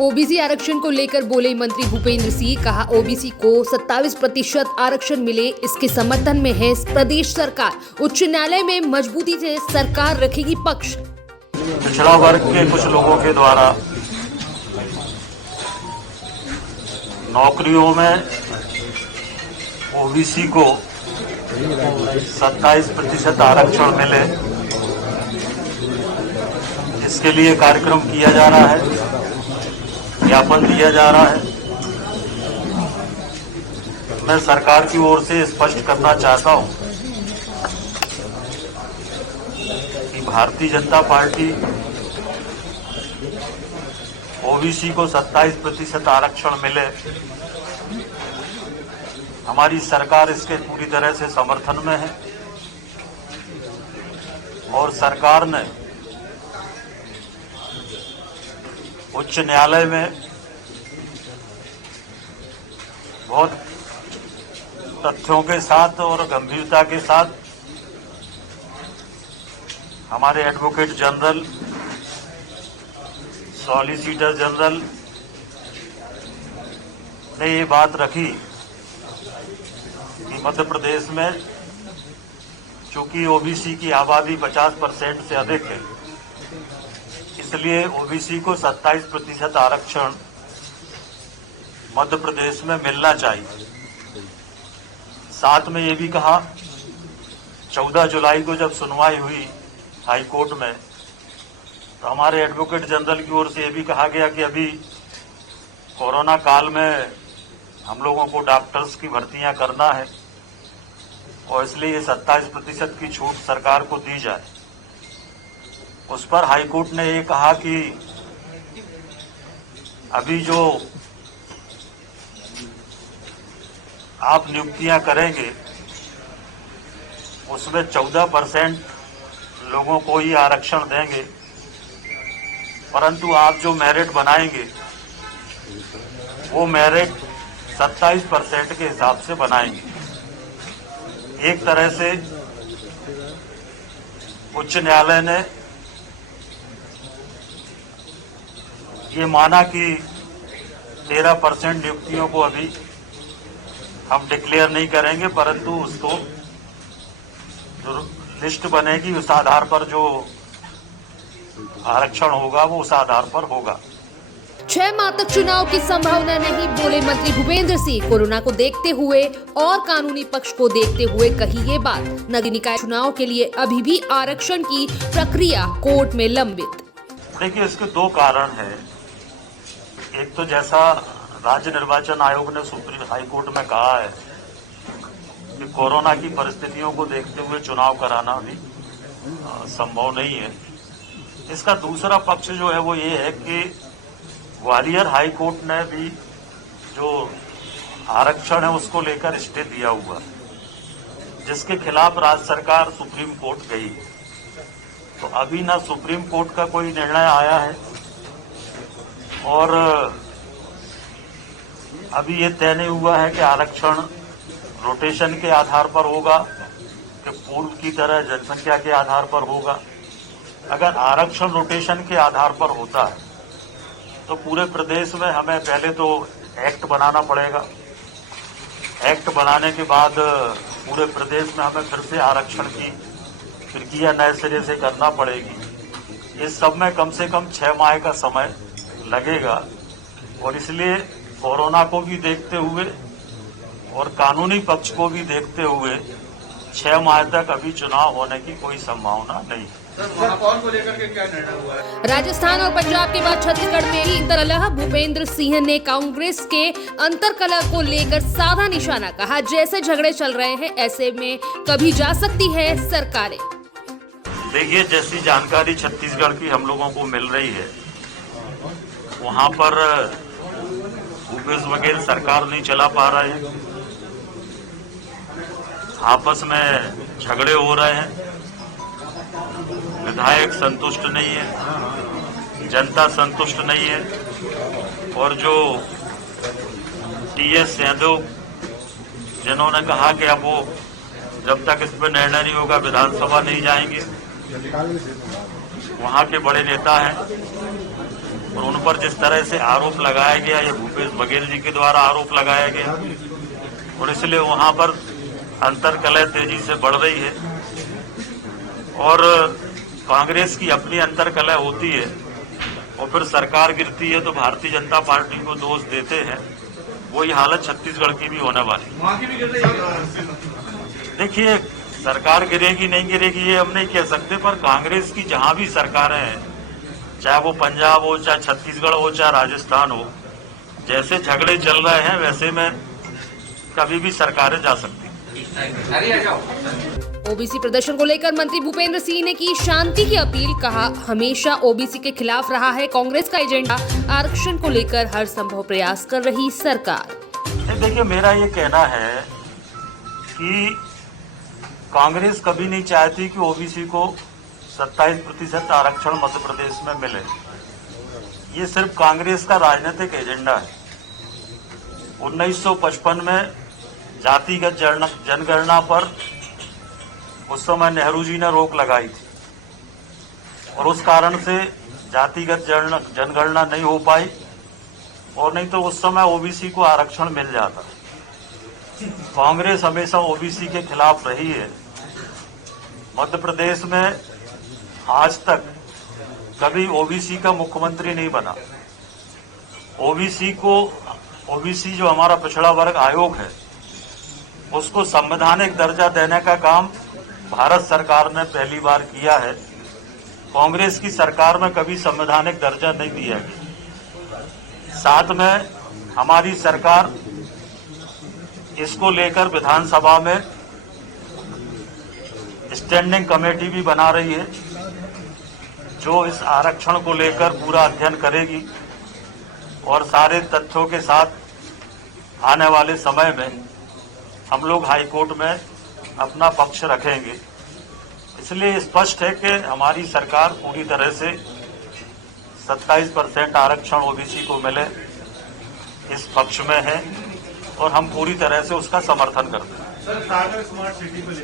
OBC आरक्षण को लेकर बोले मंत्री भूपेंद्र सिंह। कहा ओबीसी को 27% आरक्षण मिले, इसके समर्थन में है प्रदेश सरकार। उच्च न्यायालय में मजबूती से सरकार रखेगी पक्ष। पिछड़ा वर्ग के कुछ लोगों के द्वारा नौकरियों में ओबीसी को 27% आरक्षण मिले, इसके लिए कार्यक्रम किया जा रहा है, ज्ञापन दिया जा रहा है। मैं सरकार की ओर से स्पष्ट करना चाहता हूं कि भारतीय जनता पार्टी ओबीसी को 27% आरक्षण मिले, हमारी सरकार इसके पूरी तरह से समर्थन में है और सरकार ने उच्च न्यायालय में बहुत तथ्यों के साथ और गंभीरता के साथ हमारे एडवोकेट जनरल, सॉलिसिटर जनरल ने ये बात रखी कि मध्य प्रदेश में चूंकि ओबीसी की आबादी 50% से अधिक है, इसलिए ओबीसी को 27% आरक्षण मध्य प्रदेश में मिलना चाहिए। साथ में ये भी कहा, 14 जुलाई को जब सुनवाई हुई हाई कोर्ट में, तो हमारे एडवोकेट जनरल की ओर से ये भी कहा गया कि अभी कोरोना काल में हम लोगों को डॉक्टर्स की भर्तियां करना है और इसलिए ये 27% की छूट सरकार को दी जाए। उस पर हाईकोर्ट ने ये कहा कि अभी जो आप नियुक्तियां करेंगे उसमें 14% लोगों को ही आरक्षण देंगे, परंतु आप जो मेरिट बनाएंगे वो मेरिट 27% के हिसाब से बनाएंगे। एक तरह से उच्च न्यायालय ने ये माना कि 13% नियुक्तियों को अभी हम डिक्लेयर नहीं करेंगे, परंतु उसको जो लिस्ट बनेगी उस आधार पर जो आरक्षण होगा वो उस आधार पर होगा। 6 माह तक चुनाव की संभावना नहीं, बोले मंत्री भूपेंद्र सिंह। कोरोना को देखते हुए और कानूनी पक्ष को देखते हुए कही ये बात। नगर निकाय चुनाव के लिए अभी भी आरक्षण की प्रक्रिया कोर्ट में लंबित। देखिए, इसके 2 कारण हैं। एक तो जैसा राज्य निर्वाचन आयोग ने सुप्रीम हाई कोर्ट में कहा है कि कोरोना की परिस्थितियों को देखते हुए चुनाव कराना भी संभव नहीं है। इसका दूसरा पक्ष जो है वो ये है कि ग्वालियर हाई कोर्ट ने भी जो आरक्षण है उसको लेकर स्टे दिया हुआ, जिसके खिलाफ राज्य सरकार सुप्रीम कोर्ट गई। तो अभी ना सुप्रीम कोर्ट का कोई निर्णय आया है और अभी ये तय नहीं हुआ है कि आरक्षण रोटेशन के आधार पर होगा कि पूर्व की तरह जनसंख्या के आधार पर होगा। अगर आरक्षण रोटेशन के आधार पर होता है तो पूरे प्रदेश में हमें पहले तो एक्ट बनाना पड़ेगा। एक्ट बनाने के बाद पूरे प्रदेश में हमें फिर से आरक्षण की प्रक्रिया नए सिरे से करना पड़ेगी। इस सब में कम से कम 6 माह का समय लगेगा और इसलिए कोरोना को भी देखते हुए और कानूनी पक्ष को भी देखते हुए 6 माह तक अभी चुनाव होने की कोई संभावना नहीं। महापौर को लेकर के क्या निर्णय हुआ है? राजस्थान और पंजाब के बाद छत्तीसगढ़ में ही तरह भूपेंद्र सिंह ने कांग्रेस के अंतरकलह को लेकर साधा निशाना। कहा, जैसे झगड़े चल रहे हैं ऐसे में कभी जा सकती है सरकारें। देखिए, जैसी जानकारी छत्तीसगढ़ की हम लोगों को मिल रही है, वहां पर भूपेश बघेल सरकार नहीं चला पा रहे हैं, आपस में झगड़े हो रहे हैं, विधायक संतुष्ट नहीं है, जनता संतुष्ट नहीं है और जो टीएस सिंहदेव जिन्होंने कहा कि अब वो जब तक इस पर निर्णय नहीं होगा विधानसभा नहीं जाएंगे, वहां के बड़े नेता हैं और उन पर जिस तरह से आरोप लगाया गया, ये भूपेश बघेल जी के द्वारा आरोप लगाया गया, और इसलिए वहां पर अंतर्कलह तेजी से बढ़ रही है। और कांग्रेस की अपनी अंतर्कलह होती है और फिर सरकार गिरती है तो भारतीय जनता पार्टी को दोष देते हैं। वही हालत छत्तीसगढ़ की भी होने वाली। वहाँ की भी गिर रही है। देखिए, सरकार गिरेगी नहीं गिरेगी ये हम नहीं कह सकते, पर कांग्रेस की जहां भी सरकारें हैं, चाहे वो पंजाब हो, चाहे छत्तीसगढ़ हो, चाहे राजस्थान हो, जैसे झगड़े चल रहे हैं वैसे में कभी भी सरकारें जा सकती हैं। अरे आ जाओ। ओबीसी प्रदर्शन को लेकर मंत्री भूपेंद्र सिंह ने की शांति की अपील। कहा, हमेशा ओबीसी के खिलाफ रहा है कांग्रेस का एजेंडा, आरक्षण को लेकर हर संभव प्रयास कर रही सरकार। देखिए, मेरा ये कहना है कि कांग्रेस कभी नहीं चाहती कि ओबीसी को 27% आरक्षण मध्य प्रदेश में मिले। ये सिर्फ कांग्रेस का राजनीतिक एजेंडा है। 1955 में जातिगत जनगणना पर उस समय नेहरू जी ने रोक लगाई थी और उस कारण से जातिगत जनगणना नहीं हो पाई, और नहीं तो उस समय ओबीसी को आरक्षण मिल जाता। कांग्रेस हमेशा ओबीसी के खिलाफ रही है। मध्य प्रदेश में आज तक कभी ओबीसी का मुख्यमंत्री नहीं बना। ओबीसी जो हमारा पिछड़ा वर्ग आयोग है, उसको संवैधानिक दर्जा देने का काम भारत सरकार ने पहली बार किया है। कांग्रेस की सरकार में कभी संवैधानिक दर्जा नहीं दिया गया। साथ में हमारी सरकार इसको लेकर विधानसभा में स्टैंडिंग कमेटी भी बना रही है, जो इस आरक्षण को लेकर पूरा अध्ययन करेगी और सारे तथ्यों के साथ आने वाले समय में हम लोग हाईकोर्ट में अपना पक्ष रखेंगे। इसलिए स्पष्ट है कि हमारी सरकार पूरी तरह से 27% आरक्षण ओबीसी को मिले इस पक्ष में है और हम पूरी तरह से उसका समर्थन करते हैं। सर, सागर स्मार्ट सिटी को